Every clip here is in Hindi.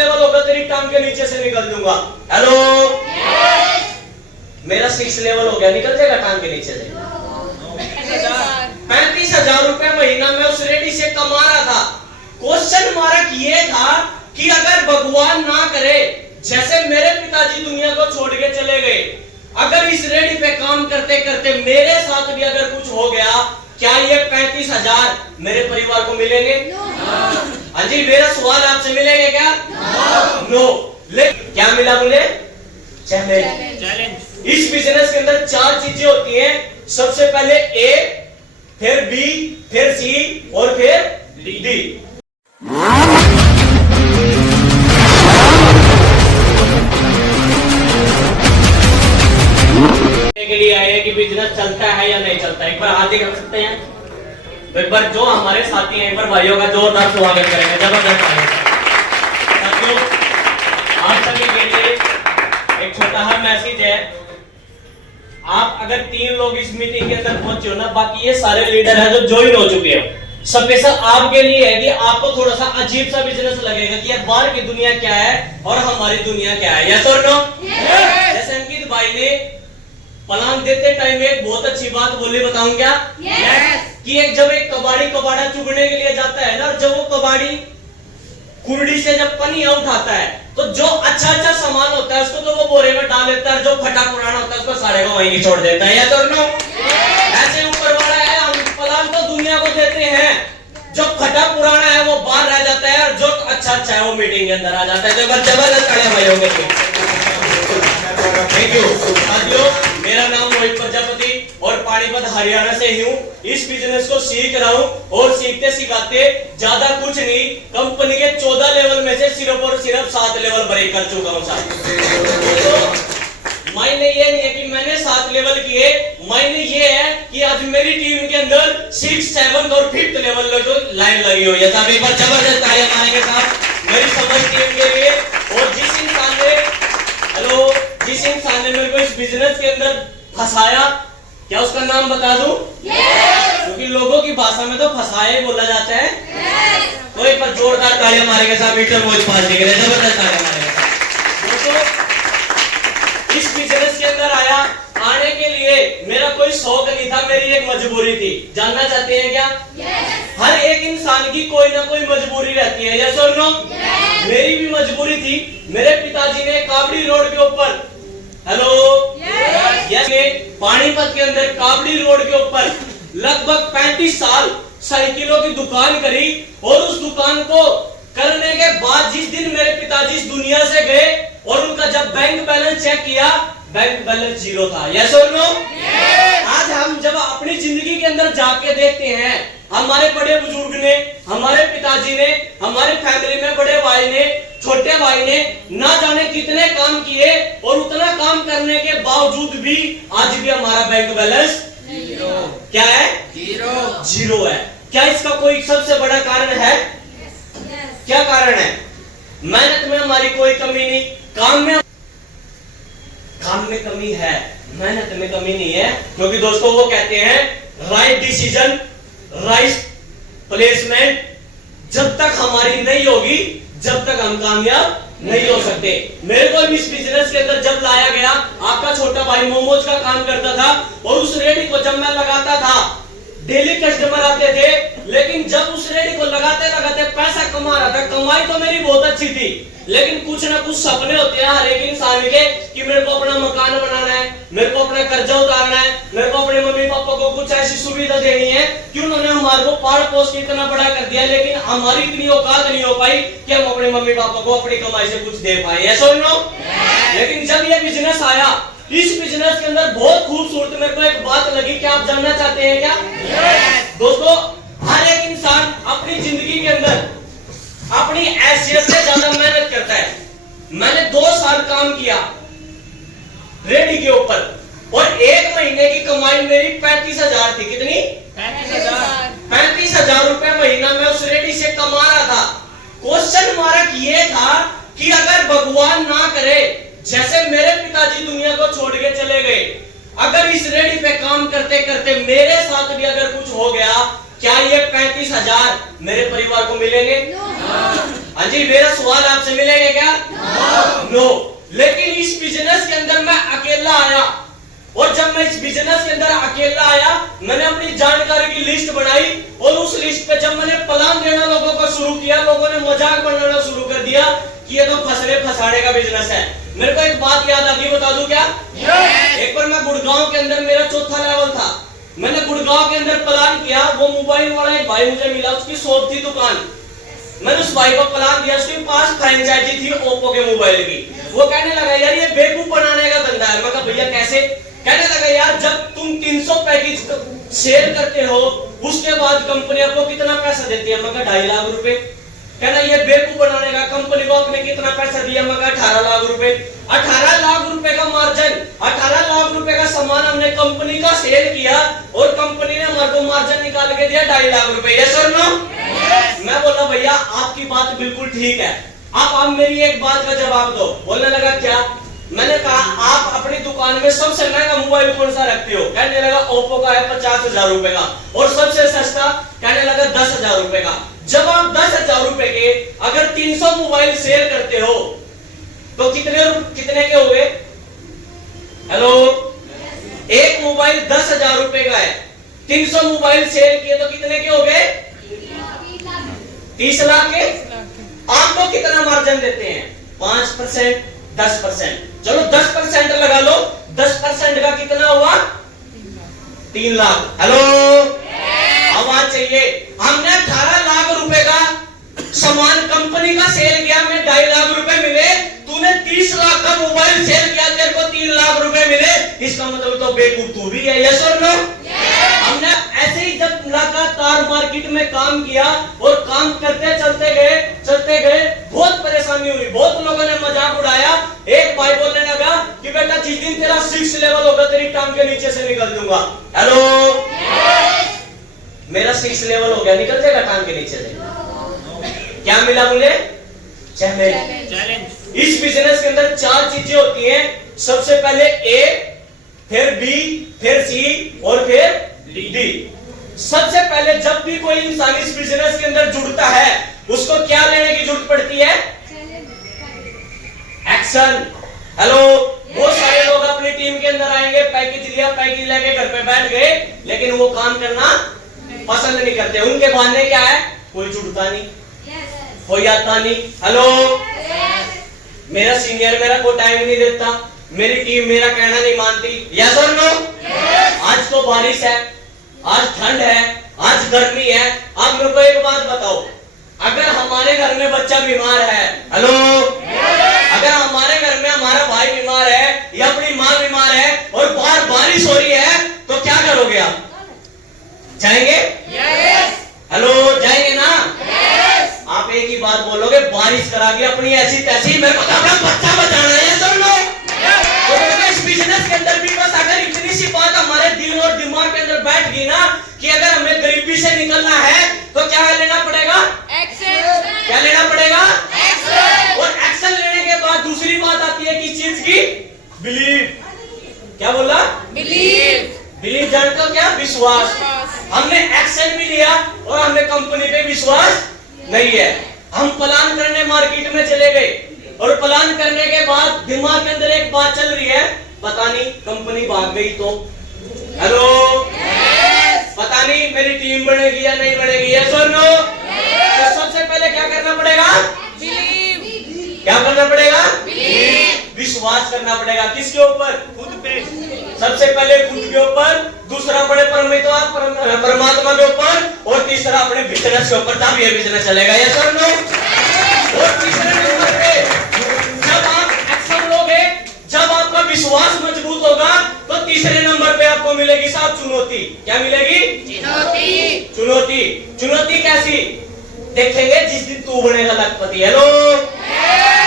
लेवल होगा तेरी टांग के नीचे से निकल दूंगा। हेलो, मेरा 6 लेवल हो गया, निकल जाएगा टांग के नीचे से। 35,000 रुपए महीना में उस रेडी से कमा रहा था। क्वेश्चन मार्क ये था कि अगर भगवान ना करे, जैसे मेरे पिताजी दुनिया को छोड़ के चले गए, अगर इस रेडी पे काम करते करते मेरे साथ भी अगर कुछ हो गया, क्या ये 35,000 मेरे परिवार को मिलेंगे? हाँ जी, मेरा सवाल आपसे, मिलेंगे क्या? नो। लेकिन क्या मिला मुझे? चैलेंज। इस बिजनेस के अंदर 4 चीजें होती हैं। सबसे पहले ए, फिर बी, फिर सी और फिर डी। के लिए आए कि बिजनेस चलता है या नहीं चलता, एक बार हाथ दिखा सकते हैं? तो एक बार जो हमारे साथी हैं, एक बार भाइयों का जोरदार स्वागत करेंगे। जबरदस्त साथियों, आप सभी के लिए एक छोटा सा मैसेज है। आप अगर 3 लोग इस मीटिंग के अंदर पहुंचे हो ना, बाकी ये सारे लीडर हैं जो ज्वाइन हो चुके हो, स्पेशल आपके लिए है कि आपको थोड़ा सा अजीब सा बिजनेस लगेगा कि यार बाहर की दुनिया क्या है और हमारी दुनिया क्या है। यस और नो? जैसे अंकित भाई ने प्लान देते टाइम एक बहुत अच्छी बात बोली, बताऊं क्या? कि जब एक कबाड़ी कबाड़ा चुगने के लिए जाता है ना, जब वो कबाड़ी कुर्डी से जब पनिया उठाता है, तो जो अच्छा अच्छा सामान होता है उसको तो वो बोरे में डाल देता है, जो फटा पुराना होता है उसको सारे को वहीं छोड़ देता है। या तो नो? ऐसे ऊपर वाला है, हम प्लान तो दुनिया को देते हैं, जो फटा पुराना है वो बाहर रह जाता है और जो अच्छा अच्छा है वो मीटिंग के अंदर आ जाता है। तो जबरदस्त खड़े भाइयों के थैंक यू। साथियों, मेरा नाम रोहित प्रजापति और पानीपत हरियाणा से ही हूँ। इस बिजनेस को सीख रहा हूँ और सीखते सिखाते ज्यादा कुछ नहीं, कंपनी के 14 लेवल में से सिर्फ और सिर्फ 7 लेवल ब्रेक कर चुका हूँ साहब। तो मायने ये नहीं है कि मैंने 7 लेवल किए, मायने ये है कि आज मेरी टीम के अंदर 6, 7 और 5th लेवल जो लाइन लगी हुई है। साहब एक बार जबरदस्त तालियां मारेंगे साहब मेरी समझ टीम के लिए। और जिस इंसान ने मेरे को इस बिजनेस के अंदर फंसाया, क्या उसका नाम बता दूं? क्योंकि लोगों की भाषा में तो फंसाया ही बोला जाता है। तो एक बार जोरदार तालियां मारेंगे साहब मीटर मोज पास के लिए, जबरदस्त तालियां मारेंगे। दोस्तों, इस बिजनेस के अंदर आने के लिए मेरा कोई शौक नहीं था, मेरी एक मजबूरी थी। जानना चाहते हैं क्या? हर एक इंसान की कोई ना कोई मजबूरी रहती है। यस और नो? मेरी भी मजबूरी थी। मेरे पिताजी ने काबड़ी रोड के ऊपर, हेलो, यस, पानीपत के अंदर काबड़ी रोड के ऊपर लगभग 35 साल साइकिलों की दुकान करी। और उस दुकान को करने के बाद जिस दिन मेरे पिताजी इस दुनिया से गए और उनका जब बैंक बैलेंस चेक किया, बैंक बैलेंस 0 था। यस और नो? आज हम जब अपनी जिंदगी के अंदर जाके देखते हैं, हमारे बड़े बुजुर्ग ने, हमारे पिताजी ने, हमारे फैमिली में बड़े भाई ने, छोटे भाई ने ना जाने कितने काम किए और उतना काम करने के बावजूद भी आज भी हमारा बैंक बैलेंस क्या है? 0 है। क्या इसका कोई सबसे बड़ा कारण है? क्या कारण है? मेहनत में हमारी कोई कमी नहीं, काम में कमी है, मेहनत में कमी नहीं है। क्योंकि दोस्तों वो कहते हैं राइट डिसीजन, राइट प्लेसमेंट जब तक हमारी नहीं होगी, जब तक हम कामयाब नहीं हो सकते। मेरे को इस बिजनेस के अंदर जब लाया गया, आपका छोटा भाई मोमोज का काम करता था और उस रेडी को जब मैं लगाता था, डेली कस्टमर आते थे, लेकिन जब उस रेडी को लगाते लगाते पैसा कमा रहा था, कमाई तो मेरी बहुत अच्छी थी, लेकिन कुछ ना कुछ सपने होते हैं हर एक इंसान के कि मेरे को अपना मकान बनाना है, मेरे को अपना कर्जा उतारना है, मेरे को अपने मम्मी पापा को कुछ ऐसी सुविधा देनी है कि उन्होंने हमारे को पाल पोस के इतना बड़ा कर दिया, लेकिन हमारी इतनी औकात नहीं हो पाई कि हम अपने मम्मी पापा को अपनी कमाई से कुछ दे पाए। यस और नो? लेकिन जब ये बिजनेस आया, इस बिजनेस के अंदर बहुत खूबसूरत मेरे को एक बात लगी कि आप जानना चाहते हैं क्या? दोस्तों, हर एक इंसान अपनी जिंदगी के अंदर अपनी हैसियत से ज्यादा मेहनत करता है। मैंने 2 साल काम किया रेडी के ऊपर और 1 महीने की कमाई मेरी 35,000 थी। कितनी? 35,000 रुपए महीना में उस रेडी से कमा रहा था। क्वेश्चन मार्क ये था कि अगर भगवान ना करे, जैसे मेरे पिताजी दुनिया को छोड़ के चले गए, अगर इस रेडी पे काम करते करते मेरे साथ भी अगर कुछ हो गया, क्या ये 35,000 मेरे परिवार को मिलेंगे? हाँ जी, मेरा सवाल आपसे मिलेगा क्या? नो। लेकिन इस बिजनेस के अंदर मैं अकेला आया, और जब मैं इस बिजनेस के अंदर अकेला आया, मैंने अपनी जानकारी की लिस्ट बनाई, और उस लिस्ट पे जब मैंने प्लान देना लोगों को शुरू किया, लोगों ने मजाक बनाना शुरू कर दिया कि ये तो फंसने फंसाने का बिजनेस है। मेरे को एक बात याद आ गई, बता दूं क्या? एक बार मैं गुड़गांव के अंदर, मेरा चौथा लेवल था, मैंने गुड़गांव के अंदर प्लान किया। वो मोबाइल वाला एक भाई मुझे मिला, उसकी शॉप थी, दुकान। मैंने उस भाई को प्लान दिया, उसके पास फ्रेंचाइजी थी ओप्पो के मोबाइल की। वो कहने लगा यार ये बेवकूफ बनाने का धंधा है। मैं कहा भैया कैसे? कहने लगा यार जब तुम 300 पैकेज सेल करते हो, उसके बाद कंपनी आपको कितना पैसा देती है? मैं कहा 2.5 लाख रुपए। कहना ये बेवकूफ बनाने का, कंपनी को आपने कितना पैसा दिया? मैं कहा 18 लाख रुपए। 18 लाख रुपए का मार्जिन, 18 लाख रुपए का सामान हमने कंपनी का सेल किया, और कंपनी ने हमारे को मार्जिन निकाल के दिया 2.5 लाख रुपए। यस और नो? मैं बोला भैया आपकी बात बिल्कुल ठीक है, आप मेरी एक बात का जवाब दो। बोलने लगा क्या? मैंने कहा आप अपनी दुकान में सबसे महंगा मोबाइल कौन सा रखते हो? कहने लगा ओप्पो का है 50,000 रुपए का, और सबसे सस्ता कहने लगा 10,000 रुपए का। जब आप 10,000 रुपए के अगर 300 मोबाइल सेल करते हो तो कितने के हो गए? हेलो, एक मोबाइल 10,000 रुपए का है, 300 मोबाइल सेल किए तो कितने के हो गए? 30 लाख के। आपको कितना मार्जिन देते हैं? 5%, 10%। चलो 10% लगा लो, 10% का कितना हुआ? 3 लाख। हेलो, आवाज चाहिए। हमने 18 लाख रुपए का सामान कंपनी का सेल किया, में 2.5 लाख रुपए मिले। तूने 30 लाख का मोबाइल सेल किया, तेरे को 3 लाख रुपए मिले। इसका मतलब तो बेवकूफ तू भी है। यस और नो? हमने ऐसे ही जब लगातार मार्केट में काम किया, और काम करते चलते गए, बहुत परेशानी हुई, बहुत लोगों ने मजाक उड़ाया। एक भाई बोलने लगा कि बेटा जिस दिन तेरा 6 लेवल होगा तेरी टांग के नीचे से निकल दूंगा। हेलो, मेरा 6 लेवल हो गया, निकल जाएगा टांग के नीचे से? क्या मिला मुझे? चैलेंज। इस बिजनेस के अंदर 4 चीजें होती हैं। सबसे पहले ए, फिर बी, फिर सी, और फिर डी। सबसे पहले जब भी कोई इंसान इस बिजनेस के अंदर जुड़ता है, उसको क्या लेने की जरूरत पड़ती है? एक्शन। हेलो, बहुत सारे लोग अपनी टीम के अंदर आएंगे, पैकेज लिया, पैकेज लेके घर पे बैठ गए, लेकिन वो काम करना पसंद नहीं करते। उनके बहाने क्या है? कोई जुड़ता नहीं, कोई आता नहीं। हेलो, मेरा सीनियर मेरा को टाइम नहीं देता, मेरी टीम मेरा कहना नहीं मानती। यस और नो? आज तो बारिश है, आज ठंड है, आज गर्मी है। आप मेरे को एक बात बताओ, अगर हमारे घर में बच्चा बीमार है, हेलो, अगर हमारे घर में हमारा भाई बीमार है या अपनी माँ बीमार है और बाहर बारिश हो रही है, तो क्या करोगे आप? जाएंगे? हेलो, जाएंगे ना? आप एक ही बात बोलोगे, बारिश करा के अपनी ऐसी तैसी, मेरे को अपना बच्चा बचाना है। सुन लो, तो इस बिजनेस के अंदर भी बस अगर इतनी सी बात हमारे दिल और दिमाग के अंदर बैठ गई ना कि अगर हमें गरीबी से निकलना है तो क्या लेना पड़ेगा? एक्शन। क्या लेना पड़ेगा? एक्शन। और एक्शन लेने के बाद दूसरी बात आती है किस चीज की? बिलीव। क्या बोला? बिलीव। बिलीव जानते हो क्या? विश्वास। हमने एक्शन भी लिया और हमने कंपनी पे विश्वास नहीं है। हम प्लान करने मार्केट में चले गए, और प्लान करने के बाद दिमाग के अंदर एक बात चल रही है, पता नहीं कंपनी भाग गई तो? हेलो, पता नहीं मेरी टीम बनेगी या नहीं बनेगी। यस और नो? तो सबसे पहले क्या करना पड़ेगा? बिलीव। क्या करना पड़ेगा? बिलीव। विश्वास करना पड़ेगा। किसके ऊपर? खुद पे। सबसे पहले खुद के ऊपर, दूसरा बड़े परमात्मा के ऊपर, और तीसरा अपने बिजनेस के ऊपर, तब ये बिजनेस चलेगा। यस और नो? और तीसरे नंबर पे जब आप एक्शन लोगे, जब आपका विश्वास मजबूत होगा, तो तीसरे नंबर पे आपको मिलेगी साहब चुनौती। क्या मिलेगी? चुनौती। चुनौती। चुनौती कैसी? देखेंगे जिस दिन तू बनेगा लखपति। हेलो,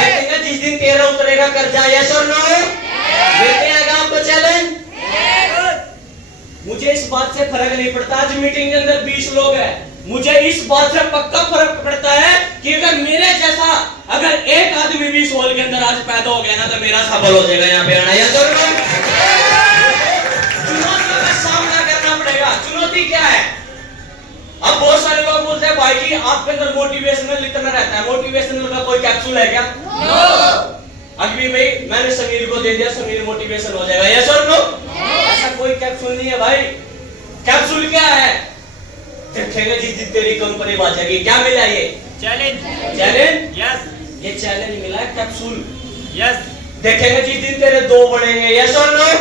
देखेंगे जिस दिन तेरा उतरेगा कर्जा। यस और नो? देते हैं आपको चैलेंज? मुझे इस बात से फर्क नहीं पड़ता, आज मीटिंग के अंदर 20 लोग हैं, मुझे इस बात से पक्का फर्क पड़ता है कि अगर मेरे जैसा अगर एक आदमी भी इस हॉल के अंदर आज पैदा हो गया ना, तो मेरा सफल हो जाएगा यहाँ पे आना। या चुनौती का सामना करना पड़ेगा। चुनौती क्या है? अब बहुत सारे लोग बोलते हैं भाई जी आपके अंदर मोटिवेशनल इतना रहता है, मोटिवेशनल का कोई कैप्सूल है क्या? अभी भाई मैंने समीर को दे दिया, समीर मोटिवेशन हो जाएगा, यस और नो? ऐसा कोई कैप्सूल नहीं है भाई। कैप्सूल क्या है? देखेंगे जिस दिन तेरी कंपनी बाजेगी। क्या मिला ये? चैलेंज। चैलेंज? यस। ये चैलेंज मिला है, कैप्सूल। यस। देखेंगे जिस दिन तेरे 2 बढ़ेंगे, यस और नो?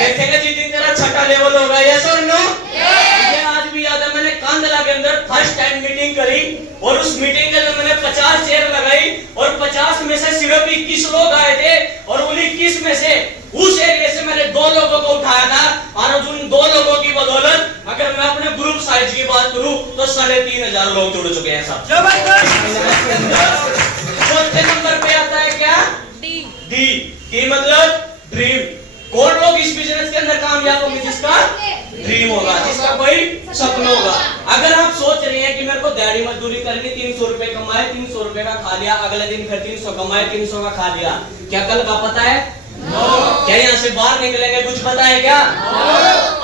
देखेंगे जिस दिन तेरा 6ठा लेवल होगा, यस और नो? मुझे आज भी याद है मैंने कांदला के अंदर फर्स्ट टाइम मीटिंग करी और उस मीटिंग के अंदर मैंने 50 चेयर लगाई और 50 में से सिर्फ 21 लोग आए थे और उन 21 में से उस एरिया से मैंने 2 लोगों को उठाया था और उन 2 लोगों की बदौलत अगर मैं अपने ग्रुप साइज की बात करूं तो 3500 लोग जुड़ चुके हैं साहब। चौथे नंबर पे आता है क्या? डी। डी मतलब ड्रीम। कौन लोग इस बिजनेस के अंदर कामयाब होंगे? जिसका ड्रीम होगा, जिसका कोई सपना होगा। अगर आप सोच रहे हैं कि मेरे को दिहाड़ी मजदूरी करनी, 300 रुपए कमाए, 300 रुपए का खा लिया, अगले दिन फिर 300 कमाए, 300 का खा लिया, क्या कल का पता है? क्या यहाँ से बाहर निकलेंगे कुछ पता है क्या?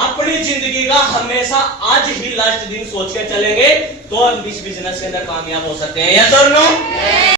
अपनी जिंदगी का हमेशा आज ही लास्ट दिन सोच के चलेंगे तो हम इस बिजनेस के अंदर कामयाब हो सकते हैं, यस और नो?